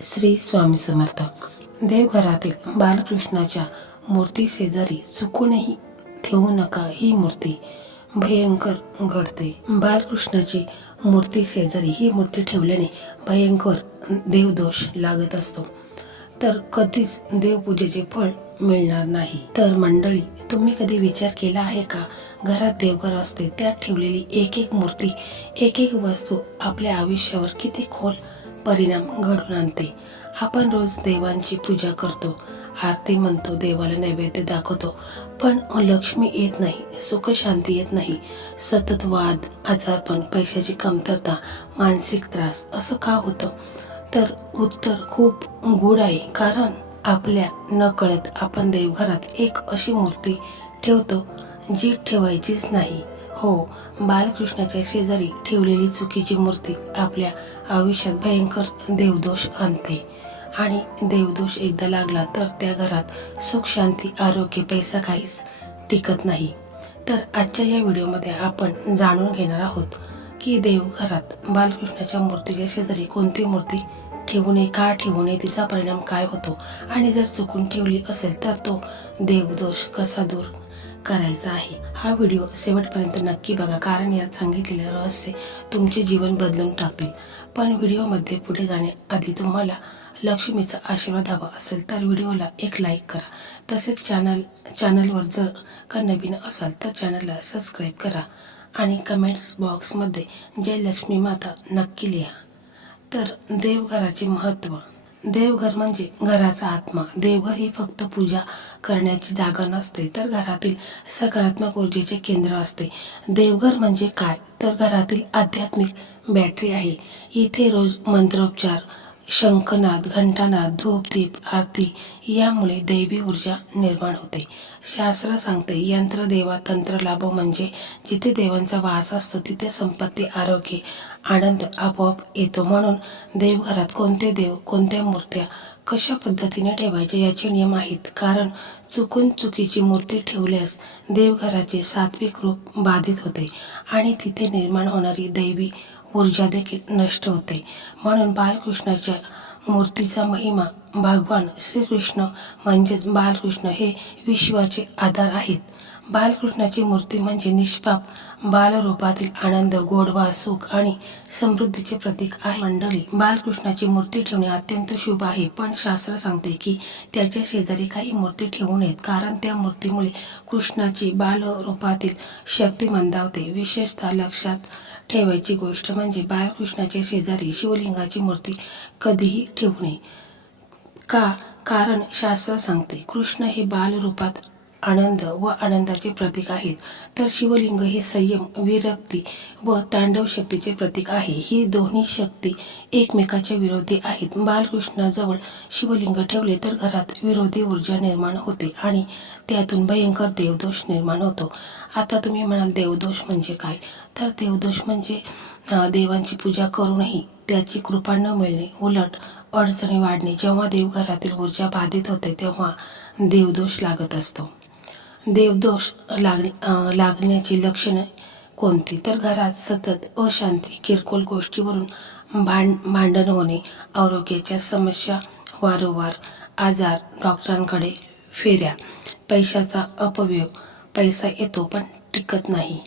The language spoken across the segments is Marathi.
श्री स्वामी समर्थ. देवघरातील बालकृष्णाच्या मूर्ती शेजारी चुकूनही ठेवू नका. ही मूर्ती भयंकर घडते. बालकृष्णाची मूर्ती शेजारी ही मूर्ती ठेवल्याने भयंकर देवदोष लागत असतो, तर कधीच देवपूजेचे फळ मिळणार नाही. तर मंडळी, तुम्ही कधी विचार केला आहे का, घरात देवघर असते त्यात ठेवलेली एक एक मूर्ती, एक एक वस्तू आपल्या आयुष्यावर किती खोल परिणाम घडून आणते. आपण रोज देवांची पूजा करतो, आरती म्हणतो, देवाला नैवेद्य दाखवतो, पण लक्ष्मी येत नाही, सुख शांती येत नाही. सतत वाद, आजारपण, पैशाची कमतरता, मानसिक त्रास असं का होतं? तर उत्तर खूप गूढ आहे. कारण आपल्या नकळत आपण देवघरात एक अशी मूर्ती ठेवतो जी ठेवायचीच नाही. हो, बालकृष्णाच्या शेजारी ठेवलेली चुकीची मूर्ती आपल्या आयुष्यात भयंकर देवदोष आणते. आणि देवदोष एकदा लागला तर त्या घरात सुख शांती, आरोग्य, पैसा काहीच टिकत नाही. तर आजच्या या व्हिडिओमध्ये आपण जाणून घेणार आहोत की देवघरात बालकृष्णाच्या मूर्तीच्या शेजारी कोणती मूर्ती ठेवू नये, का ठेवू नये, तिचा परिणाम काय होतो, आणि जर चुकून ठेवली असेल तर तो देवदोष कसा दूर करायचा आहे. हा व्हिडिओ शेवटपर्यंत नक्की बघा, कारण यात सांगितलेले रहस्य तुमचे जीवन बदलून टाकतील. पण व्हिडिओमध्ये पुढे जाण्याआधी तुम्हाला लक्ष्मीचा आशीर्वाद हवा असेल तर व्हिडिओला एक लाईक करा. तसेच चॅनलवर जर का नवीन असाल तर चॅनलला सबस्क्राईब करा आणि कमेंट्स बॉक्समध्ये जय लक्ष्मी माता नक्की लिहा. तर देवघराचे महत्त्व. देवघर म्हणजे घराचा आत्मा. देवघर ही फक्त पूजा करण्याची जागा नसते, तर घरातील सकारात्मक ऊर्जेचे केंद्र असते. देवघर म्हणजे काय, तर घरातील आध्यात्मिक बॅटरी आहे. इथे रोज मंत्रोच्चार, शंखनाद, घंटानाद, धूप, दीप, आरती यामुळे दैवी ऊर्जा निर्माण होते. शास्त्र सांगते, यंत्र देवा तंत्र लाभ, म्हणजे जिथे देवांचा वास असतो तिथे संपत्ती, आरोग्य, आनंद आपोआप येतो. म्हणून देवघरात कोणते देव, कोणत्या मूर्त्या कशा पद्धतीने ठेवायच्या याचे नियम आहेत. कारण चुकून चुकीची मूर्ती ठेवल्यास देवघराचे सात्विक रूप बाधित होते आणि तिथे निर्माण होणारी दैवी ऊर्जा देखील नष्ट होते. म्हणून बालकृष्णाच्या मूर्तीचा महिमा. भगवान श्रीकृष्ण म्हणजेच बालकृष्ण हे विश्वाचे आधार आहेत. बालकृष्णाची मूर्ती म्हणजे निष्पाप बालरूपातील आनंद, गोडवा, सुख आणि समृद्धीचे प्रतीक आहे. मंडळी, बालकृष्णाची मूर्ती ठेवणे अत्यंत शुभ आहे, पण शास्त्र सांगते की त्याच्या शेजारी काही मूर्ती ठेवू नयेत, कारण त्या मूर्तीमुळे कृष्णाची बालरूपातील शक्ती मंदावते. विशेषतः लक्षात ठेवायची गोष्ट म्हणजे बालकृष्णाच्या शेजारी शिवलिंगाची मूर्ती कधीही ठेवू नये. का? कारण शास्त्र सांगते कृष्ण हे बालरूपात आनंद व आनंदाचे प्रतीक आहेत, तर शिवलिंग हे संयम, विरक्ती व तांडव शक्तीचे प्रतीक आहे. ही दोन्ही शक्ती एकमेकाच्या विरोधी आहेत. बालकृष्णाजवळ शिवलिंग ठेवले तर घरात विरोधी ऊर्जा निर्माण होते आणि त्यातून भयंकर देवदोष निर्माण होतो. आता तुम्ही म्हणाल, देवदोष म्हणजे काय? तर देवदोष म्हणजे देवांची पूजा करूनही त्याची कृपा न मिळणे, उलट अडचणी वाढणे. जेव्हा देवघरातील ऊर्जा बाधित होते तेव्हा देवदोष लागत असतो. देवदोष लागण्याची लक्षणे कोणती? तर घरात सतत अशांती, किरकोळ गोष्टीवरून भांडण होणे, आरोग्याच्या समस्या, वारंवार आजार, डॉक्टरांकडे फेऱ्या, पैशाचा अपव्यय, पैसा येतो पण टिकत नाही,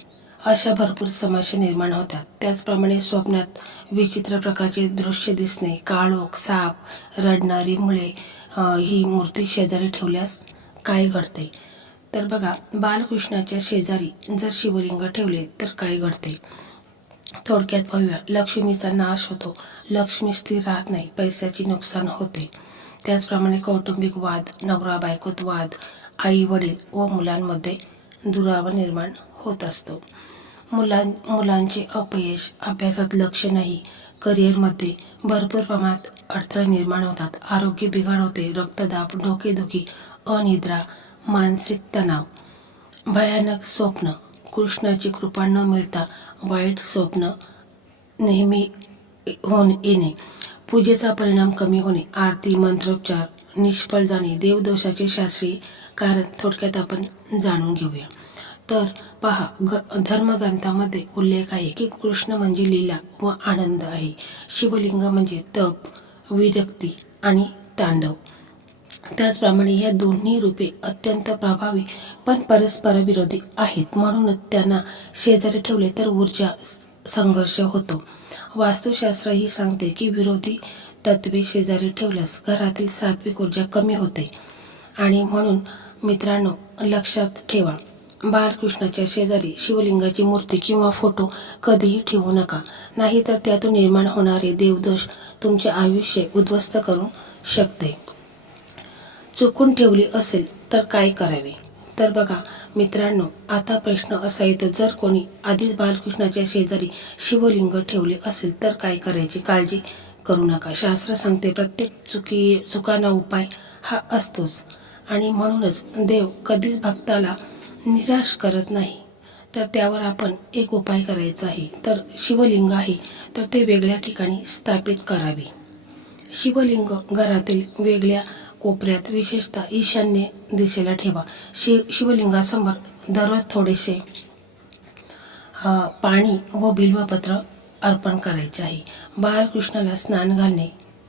अशा भरपूर समस्या निर्माण होतात. त्याचप्रमाणे स्वप्नात विचित्र प्रकारचे दृश्य दिसणे, काळोख, साप, रडणारी मुले. ही मूर्ती शेजारी ठेवल्यास काय घडते? तर बघा, बालकृष्णाच्या शेजारी जर शिवलिंग ठेवले तर काय घडते थोडक्यात पाहूया. लक्ष्मीचा नाश होतो, लक्ष्मी स्थिर राहत नाही, पैशाचे नुकसान होते. त्याचप्रमाणे कौटुंबिक वाद, नवरा बायकोत वाद, आई वडील व मुलांमध्ये दुरावा निर्माण होत असतो. मुलांचे अपयश, अभ्यासात लक्ष नाही, करिअरमध्ये भरपूर प्रमाणात अडथळे निर्माण होतात, आरोग्य बिघड होते, रक्तदाब, डोकेदुखी, अनिद्रा, मानसिक तणाव, भयानक स्वप्न, कृष्णाची कृपा न मिळता वाईट स्वप्न नेहमी येणे, पूजेचा परिणाम कमी होणे, आरती, मंत्रोच्चार निष्फळ जाणे, देवदोषाचे शास्त्रीय कारण थोडक्यात आपण जाणून घेऊया. तर पहा, धर्मग्रंथामध्ये उल्लेख आहे की कृष्ण म्हणजे लीला व आनंद आहे. शिवलिंग म्हणजे तप, विरक्ती आणि तांडव. त्याचप्रमाणे या दोन्ही रूपे अत्यंत प्रभावी पण परस्पर विरोधी आहेत. म्हणूनच त्यांना शेजारी ठेवले तर ऊर्जा संघर्ष होतो. वास्तुशास्त्र ही सांगते की विरोधी तत्वे शेजारी ठेवल्यास घरातील सात्विक ऊर्जा कमी होते. आणि म्हणून मित्रांनो, लक्षात ठेवा, बालकृष्णाच्या शेजारी शिवलिंगाची मूर्ती किंवा फोटो कधीही ठेवू नका. नाहीतर त्यातून निर्माण होणारे देवदोष तुमचे आयुष्य उद्ध्वस्त करू शकते. चुकून ठेवली असेल तर काय करावे? तर बघा मित्रांनो, आता प्रश्न असा येतो, जर कोणी आधीच बालकृष्णाच्या शेजारी शिवलिंग ठेवले असेल तर काय करायची? काळजी करू नका. शास्त्र सांगते प्रत्येक चुकांना उपाय हा असतोच. आणि म्हणूनच देव कधीच भक्ताला निराश करत नाही. तर त्यावर आपण एक उपाय करायचा आहे. तर शिवलिंग आहे तर ते वेगळ्या ठिकाणी स्थापित करावे. शिवलिंग घरातील वेगळ्या कोपऱ्यात, विशेषतः ईशान्य दिशेला ठेवा. शिवलिंगासमोर दररोज थोडेसे पाणी व बिल्वपत्र अर्पण करायचे आहे. बालकृष्णाला स्नान घालणे.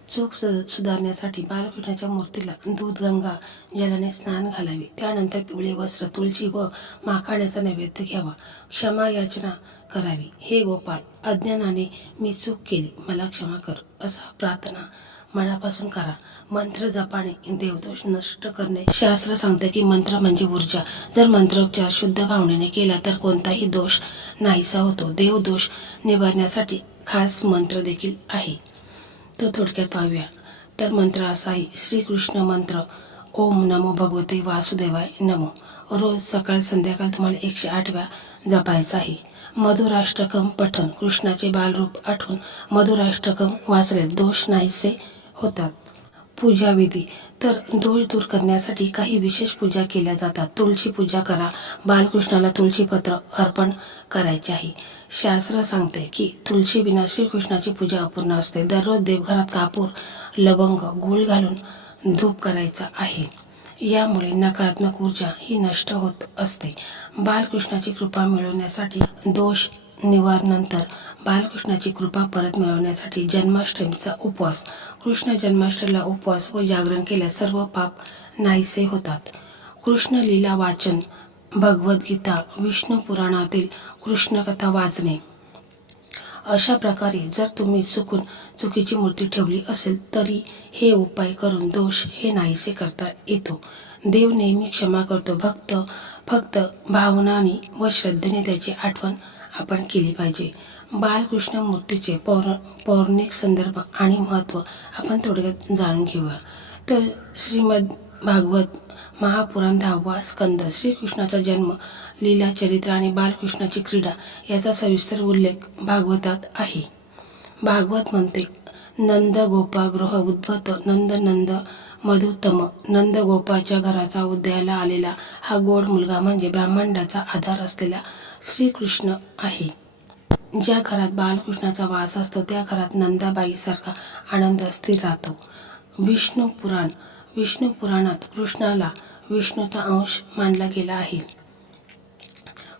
चूक सुधारण्यासाठी बालकृष्णाच्या मूर्तीला दूध गंगा जलाने स्नान घालावे. त्यानंतर पिवळे वस्त्र, तुळशी व माखाण्याचा नैवेद्य घ्यावा. क्षमा याचना करावी. हे गोपाळ, अज्ञानाने मी चूक केली, मला क्षमा कर, असा प्रार्थना मनापासून करा. मंत्र जपाने देवदोष नष्ट करणे. शास्त्र सांगते की मंत्र म्हणजे ऊर्जा. जर मंत्रोच्चार शुद्ध भावनेने केला तर कोणताही दोष नाहीसा होतो. देवदोष निवारण्यासाठी खास मंत्र देखील आहे, तो थोडक्यात पाहूया. तर मंत्र असा आहे, श्रीकृष्ण मंत्र, ओम नमो भगवते वासुदेवाय नमो. रोज सकाळ संध्याकाळ तुम्हाला 108 वेळा जपायचा आहे. मधुराष्टकम पठण. कृष्णाचे बालरूप आठवून मधुराष्टकम वाचले दोष नाहीसे होतात. पूजा विधी. तर दोष दूर करण्यासाठी काही विशेष पूजा केल्या जातात. तुळशी पूजा करा. बालकृष्णाला तुळशीपत्र अर्पण करायचे आहे. शास्त्र सांगते की तुळशी विना श्रीकृष्णाची पूजा अपूर्ण असते. दररोज देवघरात कापूर, लवंग, गूळ घालून धूप करायचा आहे. यामुळे नकारात्मक ऊर्जा ही नष्ट होत असते. बालकृष्णाची कृपा मिळवण्यासाठी, दोष निवारणानंतर बालकृष्णाची कृपा परत मिळवण्यासाठी जन्माष्टमीचा उपवास. कृष्ण जन्माष्टमीला उपवास व जागरण केल्यास सर्व पाप नाहीसे होतात. कृष्ण लीला वाचन. भगवद्गीता, विष्णू पुराणातील कृष्णकथा वाचणे. अशा प्रकारे जर तुम्ही चुकीची मूर्ती ठेवली असेल तरी हे उपाय करून दोष हे नाहीसे करता येतो. देव नेहमी क्षमा करतो. फक्त भावनाने व श्रद्धेने त्याची आठवण आपण केली पाहिजे. बालकृष्ण मूर्तीचे पौराणिक संदर्भ आणि महत्त्व आपण थोडक्यात जाणून घेऊया. तर श्रीमद भागवत महापुराण 10वा स्कंद, श्रीकृष्णाचा जन्म, लीला चरित्र आणि बालकृष्णाची क्रीडा याचा सविस्तर उल्लेख भागवतात आहे. भागवत म्हणते, नंद गोपा गृह उद्भत नंद मधुतम. नंद गोपाच्या घराचा उदयाला आलेला हा गोड मुलगा म्हणजे ब्रह्मांडाचा आधार असलेला श्रीकृष्ण आहे. ज्या घरात बालकृष्णाचा वास असतो त्या घरात नंदाबाईसारखा आनंद स्थिर राहतो. विष्णू पुराणात कृष्णाला विष्णूचा अंश मानला गेला आहे.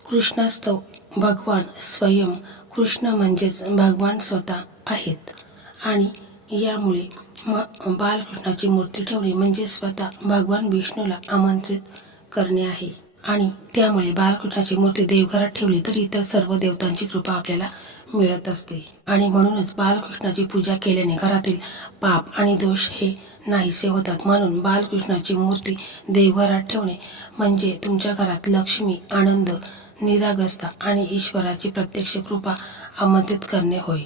कृष्णास्तव. भगवान स्वयं कृष्ण म्हणजेच भगवान स्वतः आहेत. आणि यामुळे बालकृष्णाची मूर्ती ठेवणे म्हणजे स्वतः भगवान विष्णूला आमंत्रित करणे आहे. आणि त्यामुळे बालकृष्णाची मूर्ती देवघरात ठेवली तर इतर सर्व देवतांची कृपा आपल्याला मिळत असते. आणि म्हणूनच बालकृष्णाची पूजा केल्याने घरातील पाप आणि दोष हे नाहीसे होतात. म्हणून बालकृष्णाची मूर्ती देवघरात ठेवणे म्हणजे तुमच्या घरात लक्ष्मी, आनंद, निरागसता आणि ईश्वराची प्रत्यक्ष कृपा आमंत्रित करणे होय.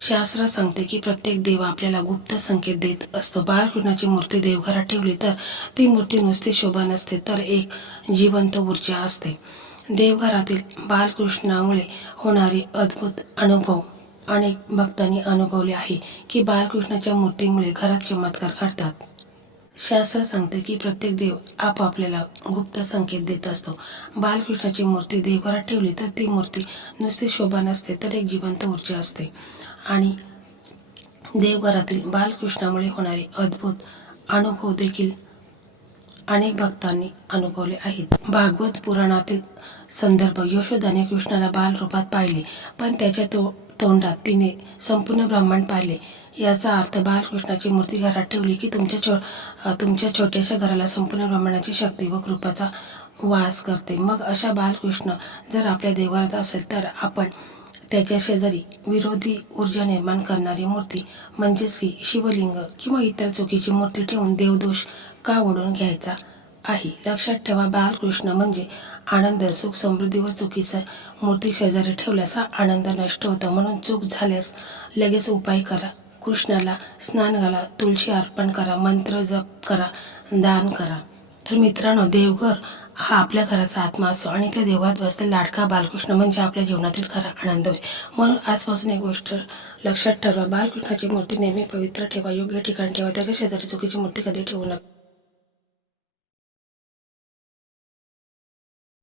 शास्त्र सांगते की प्रत्येक देव आपल्याला गुप्त संकेत देत असतो. बालकृष्णाची मूर्ती देवघरात ठेवली तर ती मूर्ती नुसती शोभा नसते तर एक जिवंत ऊर्जा असते. देवघरातील बालकृष्णामुळे होणारे अद्भुत अनुभव. अनेक भक्तांनी अनुभवले आहे की बालकृष्णाच्या मूर्तीमुळे घरात चमत्कार घडतात. शास्त्र सांगते की प्रत्येक देव आपल्याला गुप्त संकेत देत असतो. बालकृष्णाची मूर्ती देवघरात ठेवली तर ती मूर्ती नुसती शोभा नसते तर एक जिवंत ऊर्जा असते. आणि देवघरातील बालकृष्णामुळे होणारे अद्भुत अनुभव देखील अनेक भक्तांनी अनुभवले आहेत. भागवत पुराणातील संदर्भ. यशोदाने कृष्णाला बाल रूपात पाहिले पण त्याच्या तोंडात तिने संपूर्ण ब्रह्मांड पाहिले. याचा अर्थ बालकृष्णाची मूर्ती घरात ठेवली की तुमच्या छोट्याशा घराला संपूर्ण ब्रह्मांडाची शक्ती व कृपेचा वास करते. मग अशा बालकृष्ण जर आपल्या देवघरात असेल तर आपण त्याच्या शेजारी विरोधी ऊर्जा निर्माण करणारी मूर्ती म्हणजेच की शिवलिंग किंवा इतर चुकीची मूर्ती ठेवून देवदोष का ओढून घ्यायचा आहे. लक्षात ठेवा, बालकृष्ण म्हणजे आनंद, सुख, समृद्धी व चुकीचा मूर्ती शेजारी ठेवल्यास हा आनंद नष्ट होतो. म्हणून चूक झाल्यास लगेच उपाय करा. कृष्णाला स्नान घाला, तुळशी अर्पण करा, मंत्र जप करा, दान करा. तर मित्रांनो, देवघर हा आपल्या घराचा आत्मा असतो आणि त्या देवघरात बसलेला लाडका बालकृष्ण म्हणजे आपल्या जीवनातील खरा आनंद होय. म्हणून आजपासून एक गोष्ट लक्षात ठेवा, बालकृष्णाची मूर्ती नेहमी पवित्र ठेवा, योग्य ठिकाणी ठेवा. त्याच्या शेजारी चुकीची मूर्ती कधी ठेवू नका.